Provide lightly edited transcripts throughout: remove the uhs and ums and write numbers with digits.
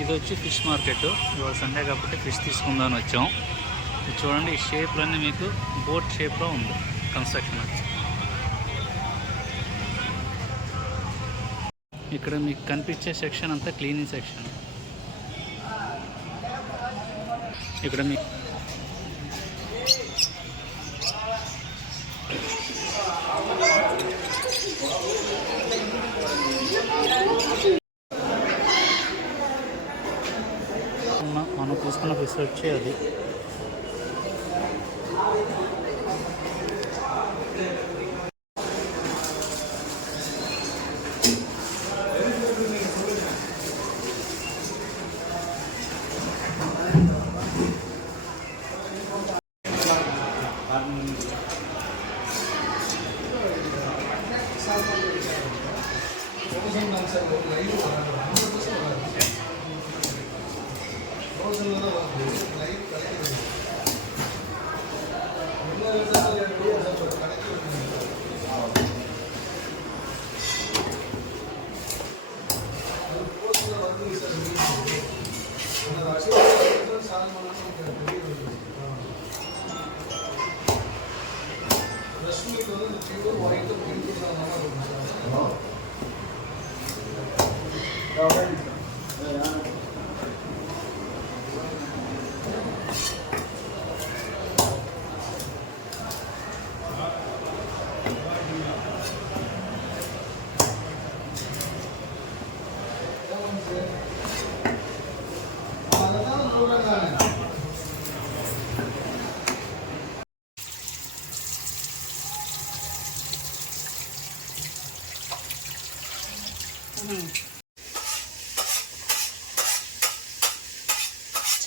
ఇది వచ్చి fish market. ఇవాళ సండే కాబట్టి ఫిష్ తీసుకుందామని వచ్చాం. ఇది చూడండి, ఈ షేప్లన్నీ మీకు బోట్ షేప్లో ఉంది కన్స్ట్రక్షన్ వచ్చి. ఇక్కడ మీకు కనిపించే సెక్షన్ అంతా క్లీనింగ్ సెక్షన్. ఇక్కడ మీ మనం తీసుకున్న ఫిష్ వచ్చి అది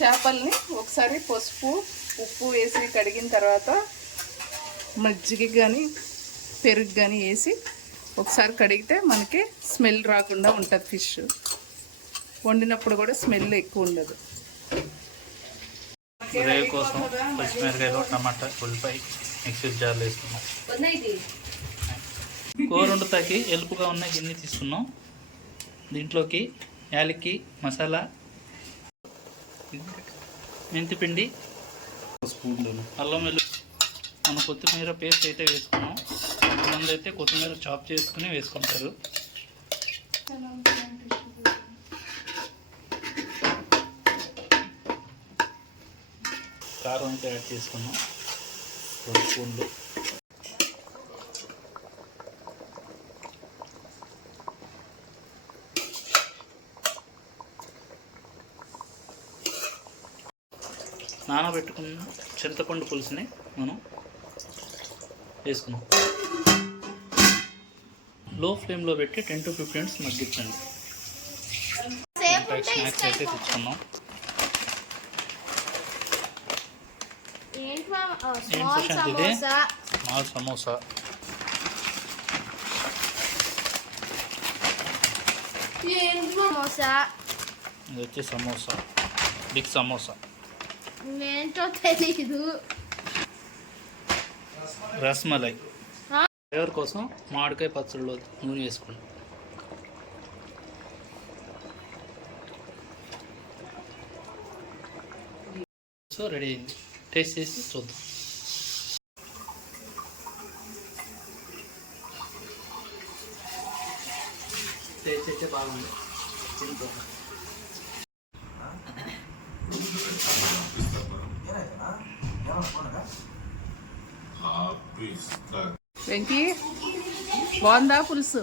చేపల్ని ఒకసారి పసుపు ఉప్పు వేసి కడిగిన తర్వాత మజ్జిగ కానీ పెరుగు కానీ వేసి ఒకసారి కడిగితే మనకి స్మెల్ రాకుండా ఉంటుంది. ఫిష్ వండినప్పుడు కూడా స్మెల్ ఎక్కువ ఉండదు. గ్రేవీ కోసం పచ్చిమిరకాయలు, టమాటా, ఉల్లిపాయ మిక్సీ జార్లో వేసుకున్నాం. కూర వండుతాకి ఎలుపుగా ఉన్న గిన్నె తీసుకున్నాం. దీంట్లోకి యాలక్కి మసాలా, మెంతిపిండి, స్పూన్లు అల్లం వెల్లుల్లి, మన కొత్తిమీర పేస్ట్ అయితే వేసుకున్నాం. కొంతమంది అయితే కొత్తిమీర చాప్ చేసుకుని వేసుకుంటారు. కారం అయితే యాడ్ చేసుకున్నాం 2 స్పూన్లు. నానబెట్టుకున్న చింతపండు పులుసుని మనం వేసుకున్నాం. లో ఫ్లేమ్లో పెట్టి 10 to 15 minutes మగ్గించండి. స్నాక్స్ అయితే తెచ్చుకున్నాం. ఏం ప్రశాంత్ ఇది? స్మాల్ సమోసా. ఇది వచ్చి సమోసా, బిగ్ సమోసా. ఏంటో తెలీదు. రస్మలై ఫ్లేవర్ కోసం మామిడికాయ పచ్చడిలో నూనె వేసుకున్నాం. సో రెడీ అయింది. టేస్ట్ చేసి చూద్దాం. టేస్ట్ అయితే బాగుంది. వెంకీ బాగుందా పులుసు?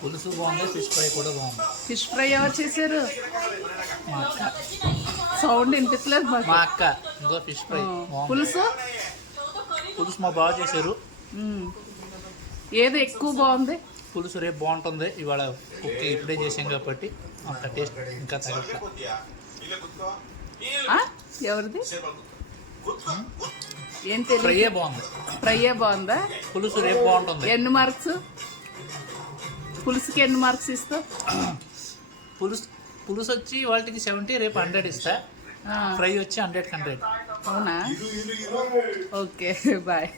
పులుసు బాగుంది, ఫిష్ ఫ్రై కూడా బాగుంది. ఫిష్ ఫ్రై ఎవరు చేశారు? మా అక్క. సౌండ్ వినిపించలేదు మా అక్క. ఇంకో ఫిష్ ఫ్రై. పులుసు పులుసు మా బాగా చేశారు. ఏది ఎక్కువ బాగుంది? పులుసు రేపు బాగుంటుంది. ఇవాళ కుక్ ఇప్పుడే చేసాం కాబట్టి అంత టేస్ట్ ఇంకా తగ్గట్లా. ఎవరిది? ఏం ఫ్రైయే బాగుంది. ఫ్రైయే బాగుందా? పులుసు రేపు బాగుంటుంది. ఎన్ని మార్క్స్? పులుసుకి ఎన్ని మార్క్స్ ఇస్తావు? పులుసు వచ్చి వాళ్ళకి 70, రేపు 100 ఇస్తా. ఫ్రై వచ్చి 100కి 100. అవునా? Okay, bye.